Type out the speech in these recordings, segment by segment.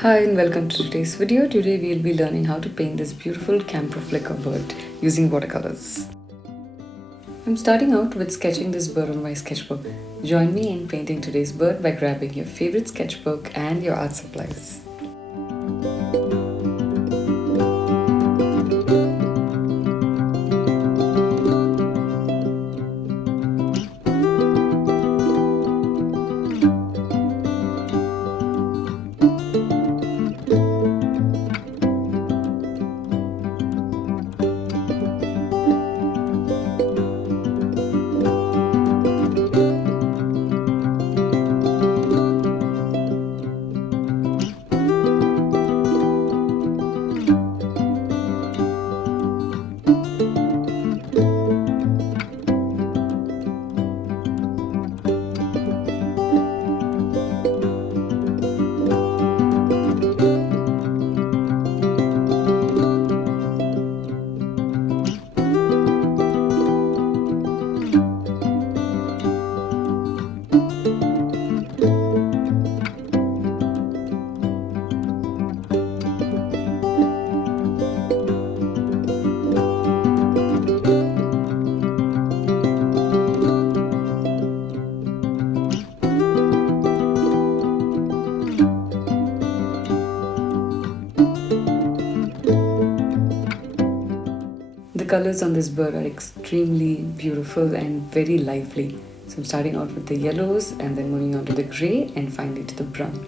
Hi and welcome to today's video. Today we'll be learning how to paint this beautiful campo flicker bird using watercolors. I'm starting out with sketching this bird on my sketchbook. Join me in painting today's bird by grabbing your favorite sketchbook and your art supplies. The colors on this bird are extremely beautiful and very lively. So I'm starting out with the yellows and then moving on to the grey and finally to the brown.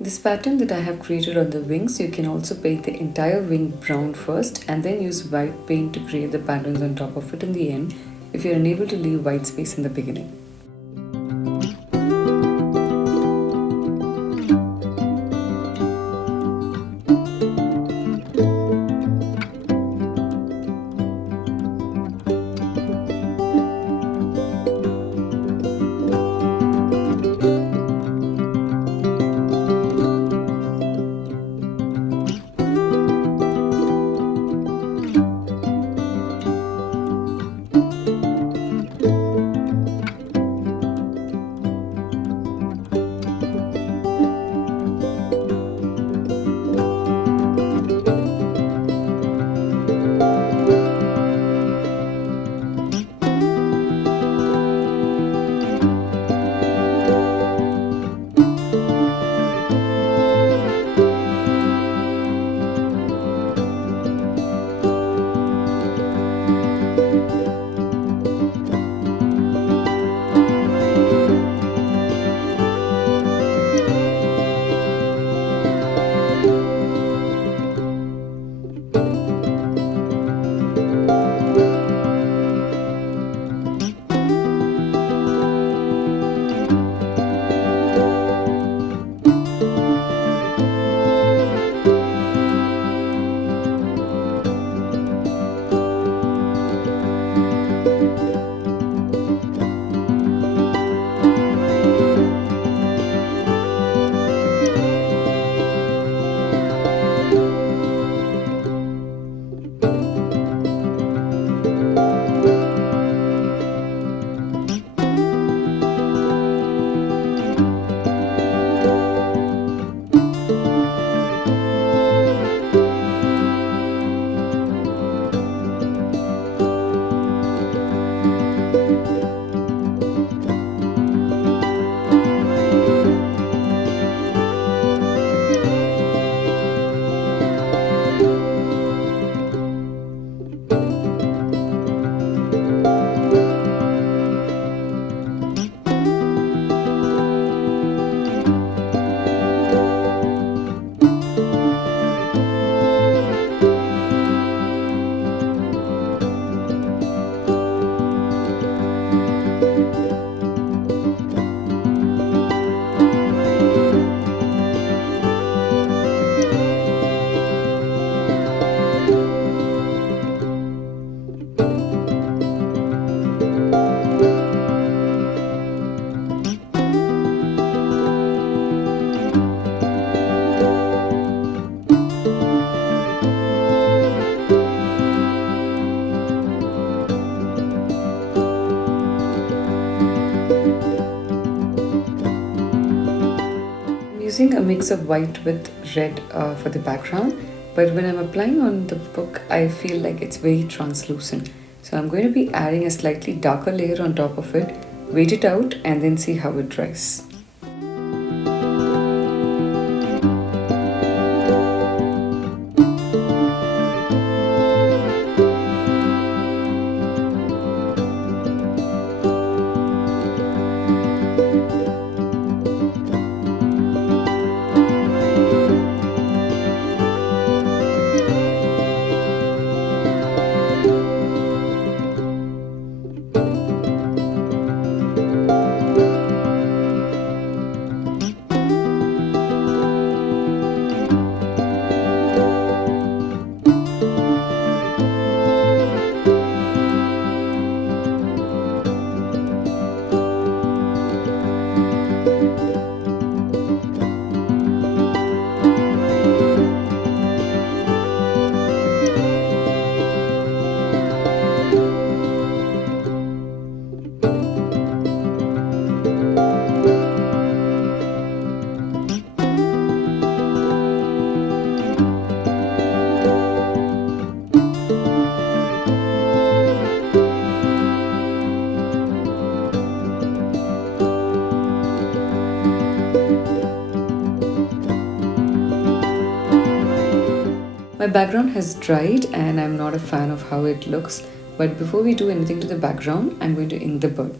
This pattern that I have created on the wings, you can also paint the entire wing brown first and then use white paint to create the patterns on top of it in the end if you're unable to leave white space in the beginning. using a mix of white with red for the background, but when I'm applying on the book, I feel like it's very translucent. So I'm going to be adding a slightly darker layer on top of it, wait it out, and then see how it dries. My background has dried and I'm not a fan of how it looks, but before we do anything to the background, I'm going to ink the bird.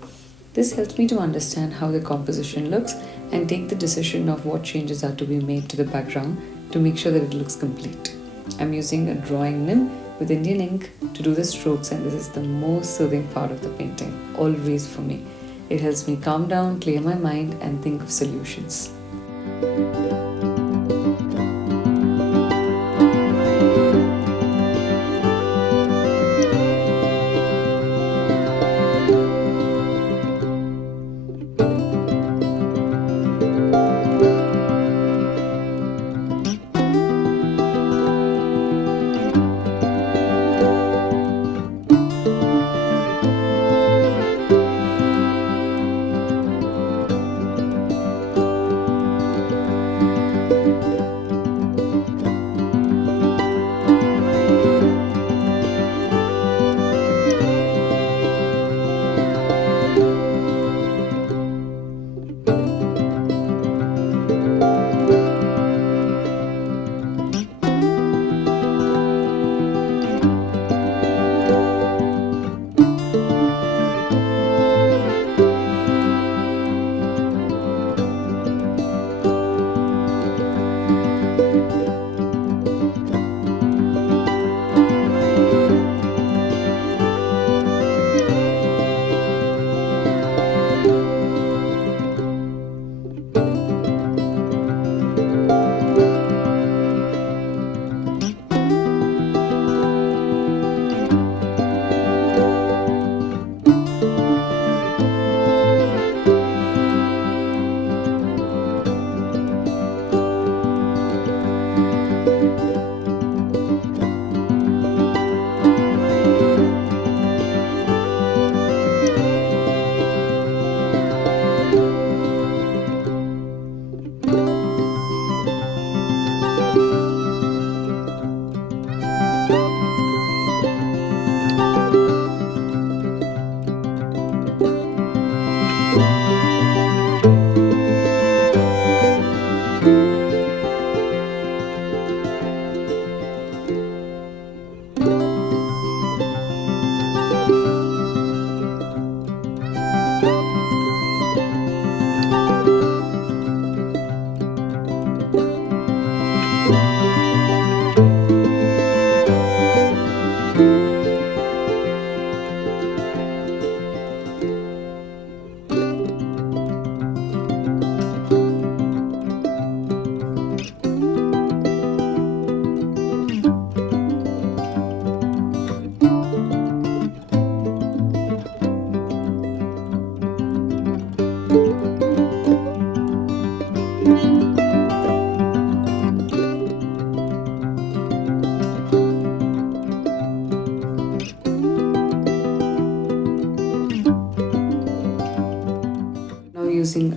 This helps me to understand how the composition looks and take the decision of what changes are to be made to the background to make sure that it looks complete. I'm using a drawing nib with Indian ink to do the strokes, and this is the most soothing part of the painting, always for me. It helps me calm down, clear my mind, and think of solutions.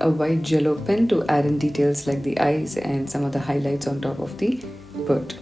a white jello pen to add in details like the eyes and some other highlights on top of the bird.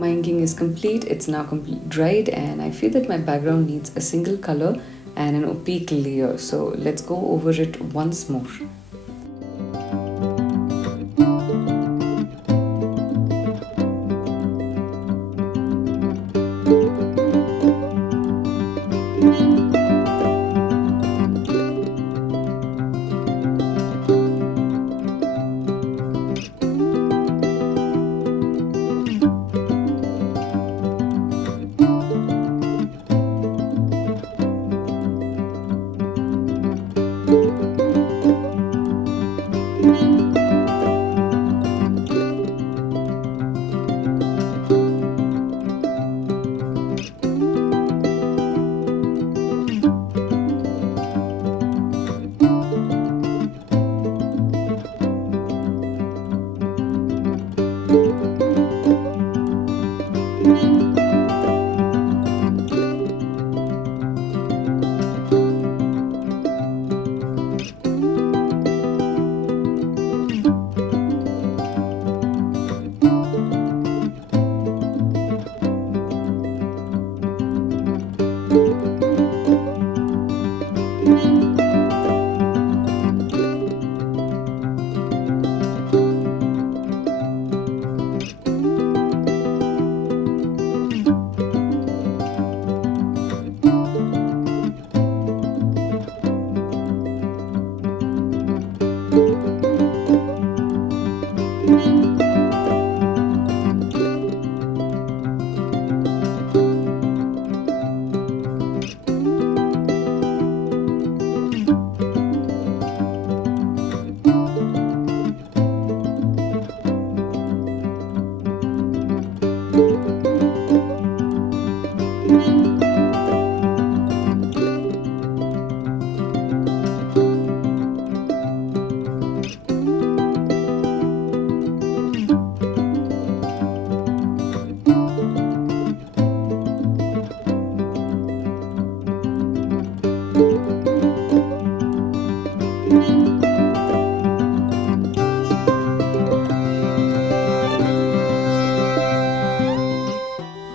My inking is complete, it's now dried, and I feel that my background needs a single color and an opaque layer. So let's go over it once more.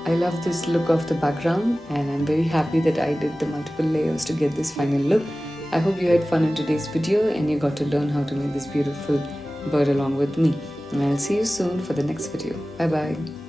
I love this look of the background, and I'm very happy that I did the multiple layers to get this final look. I hope you had fun in today's video and you got to learn how to make this beautiful bird along with me. And I'll see you soon for the next video. Bye bye.